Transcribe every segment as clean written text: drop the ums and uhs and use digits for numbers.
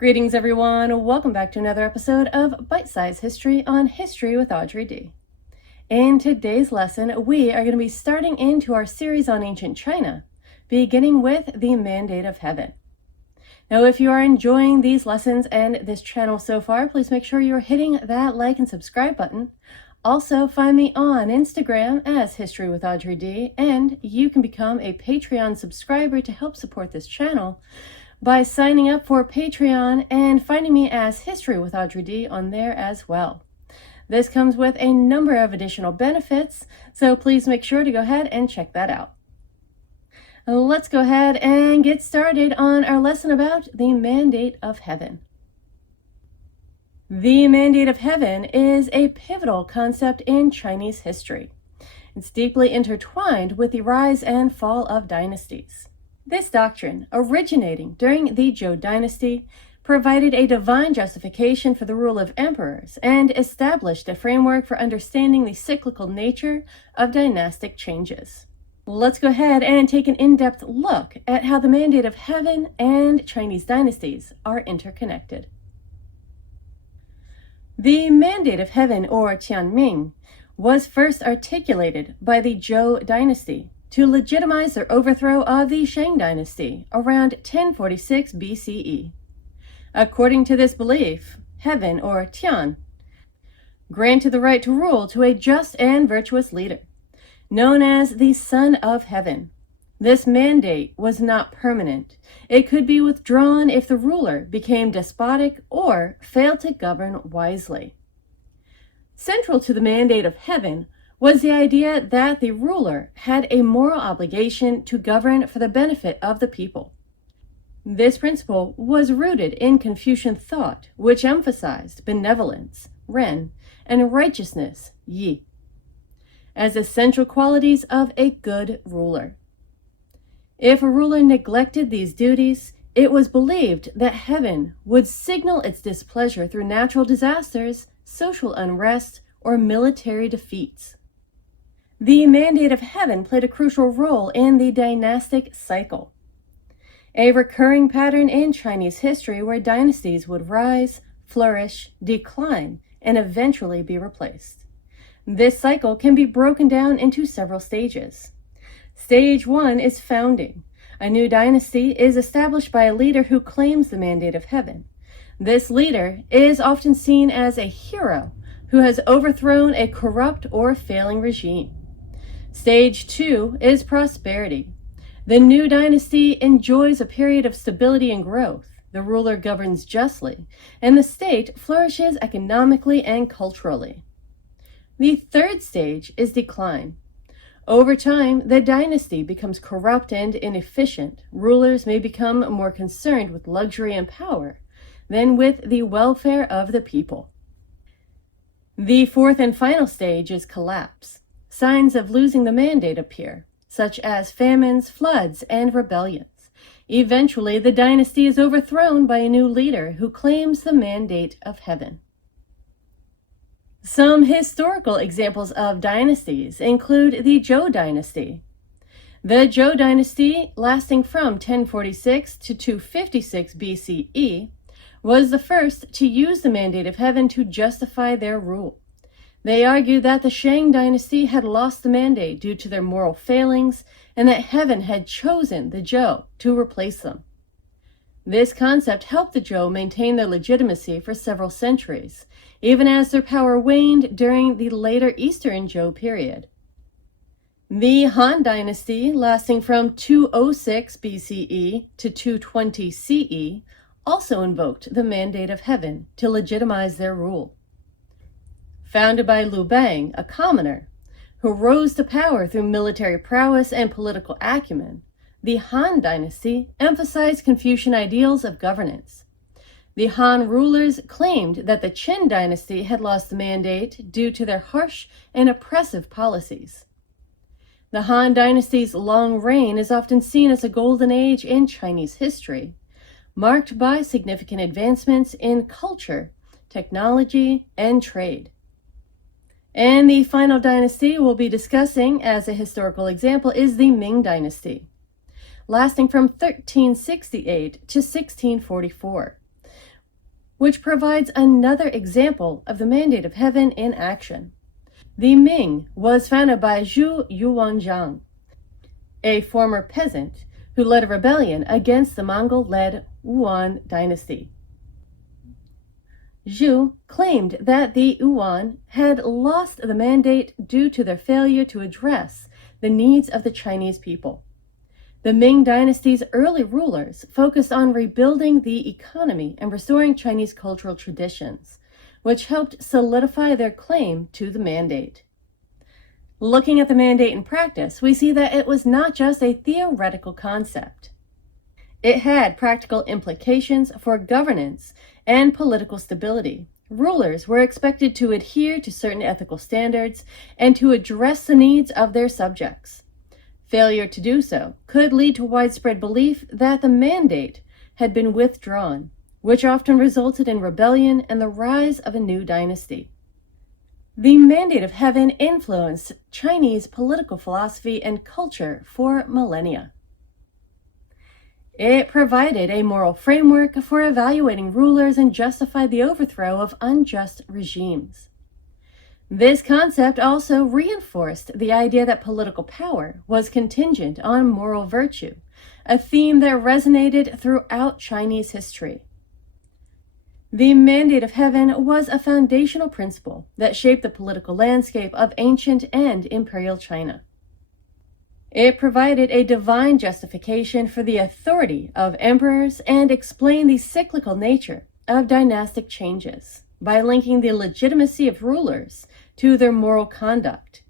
Greetings, everyone. Welcome back to another episode of Bite Size History on History with Audrey D. In today's lesson, we are going to be starting into our series on ancient China, beginning with the Mandate of Heaven. Now, if you are enjoying these lessons and this channel so far, please make sure you're hitting that like and subscribe button. Also, find me on Instagram as History with Audrey D, and you can become a Patreon subscriber to help support this channel by signing up for Patreon and finding me as History with Audrey D on there as well. This comes with a number of additional benefits, so please make sure to go ahead and check that out. Let's go ahead and get started on our lesson about the Mandate of Heaven. The Mandate of Heaven is a pivotal concept in Chinese history. It's deeply intertwined with the rise and fall of dynasties. This doctrine, originating during the Zhou dynasty, provided a divine justification for the rule of emperors and established a framework for understanding the cyclical nature of dynastic changes. Let's go ahead and take an in-depth look at how the Mandate of Heaven and Chinese dynasties are interconnected. The Mandate of Heaven, or Tianming, was first articulated by the Zhou dynasty to legitimize their overthrow of the Shang dynasty around 1046 BCE. According to this belief, Heaven, or Tian, granted the right to rule to a just and virtuous leader, known as the Son of Heaven. This mandate was not permanent. It could be withdrawn if the ruler became despotic or failed to govern wisely. Central to the Mandate of Heaven was the idea that the ruler had a moral obligation to govern for the benefit of the people. This principle was rooted in Confucian thought, which emphasized benevolence, Ren, and righteousness, Yi, as essential qualities of a good ruler. If a ruler neglected these duties, it was believed that heaven would signal its displeasure through natural disasters, social unrest, or military defeats. The Mandate of Heaven played a crucial role in the dynastic cycle, a recurring pattern in Chinese history where dynasties would rise, flourish, decline, and eventually be replaced. This cycle can be broken down into several stages. Stage 1 is founding. A new dynasty is established by a leader who claims the Mandate of Heaven. This leader is often seen as a hero who has overthrown a corrupt or failing regime. Stage 2 is prosperity. The new dynasty enjoys a period of stability and growth. The ruler governs justly, and the state flourishes economically and culturally. The third stage is decline. Over time, the dynasty becomes corrupt and inefficient. Rulers may become more concerned with luxury and power than with the welfare of the people. The fourth and final stage is collapse. Signs of losing the mandate appear, such as famines, floods, and rebellions. Eventually, the dynasty is overthrown by a new leader who claims the Mandate of Heaven. Some historical examples of dynasties include the Zhou dynasty. The Zhou dynasty, lasting from 1046 to 256 BCE, was the first to use the Mandate of Heaven to justify their rule. They argued that the Shang dynasty had lost the mandate due to their moral failings and that heaven had chosen the Zhou to replace them. This concept helped the Zhou maintain their legitimacy for several centuries, even as their power waned during the later Eastern Zhou period. The Han dynasty, lasting from 206 BCE to 220 CE, also invoked the Mandate of Heaven to legitimize their rule. Founded by Liu Bang, a commoner, who rose to power through military prowess and political acumen, the Han dynasty emphasized Confucian ideals of governance. The Han rulers claimed that the Qin dynasty had lost the mandate due to their harsh and oppressive policies. The Han dynasty's long reign is often seen as a golden age in Chinese history, marked by significant advancements in culture, technology, and trade. And the final dynasty we'll be discussing as a historical example is the Ming Dynasty, lasting from 1368 to 1644. which provides another example of the mandate of heaven in action. The Ming was founded by Zhu Yuanzhang, a former peasant who led a rebellion against the Mongol-led Yuan dynasty. Zhu claimed that the Yuan had lost the mandate due to their failure to address the needs of the Chinese people. The Ming dynasty's early rulers focused on rebuilding the economy and restoring Chinese cultural traditions, which helped solidify their claim to the mandate. Looking at the mandate in practice, we see that it was not just a theoretical concept. It had practical implications for governance and political stability. Rulers were expected to adhere to certain ethical standards and to address the needs of their subjects. Failure to do so could lead to widespread belief that the mandate had been withdrawn, which often resulted in rebellion and the rise of a new dynasty. The mandate of heaven influenced Chinese political philosophy and culture for millennia. It provided a moral framework for evaluating rulers and justified the overthrow of unjust regimes. This concept also reinforced the idea that political power was contingent on moral virtue, a theme that resonated throughout Chinese history. The mandate of heaven was a foundational principle that shaped the political landscape of ancient and imperial China. It provided a divine justification for the authority of emperors and explained the cyclical nature of dynastic changes by linking the legitimacy of rulers to their moral conduct.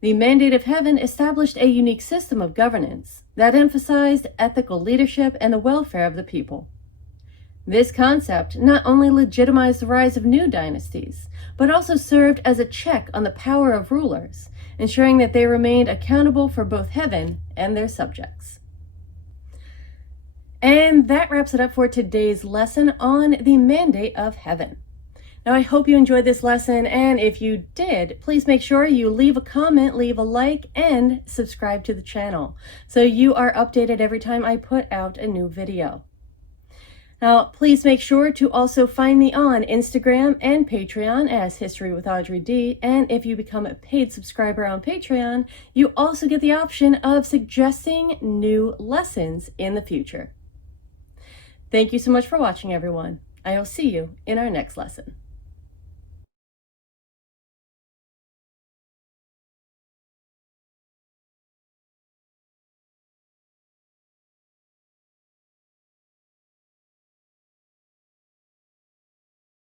The mandate of heaven established a unique system of governance that emphasized ethical leadership and the welfare of the people. This concept not only legitimized the rise of new dynasties, but also served as a check on the power of rulers, ensuring that they remained accountable for both heaven and their subjects. And that wraps it up for today's lesson on the mandate of heaven. Now, I hope you enjoyed this lesson, and if you did, please make sure you leave a comment, leave a like, and subscribe to the channel so you are updated every time I put out a new video. Now, please make sure to also find me on Instagram and Patreon as History with Audrey D. And if you become a paid subscriber on Patreon, you also get the option of suggesting new lessons in the future. Thank you so much for watching, everyone. I will see you in our next lesson.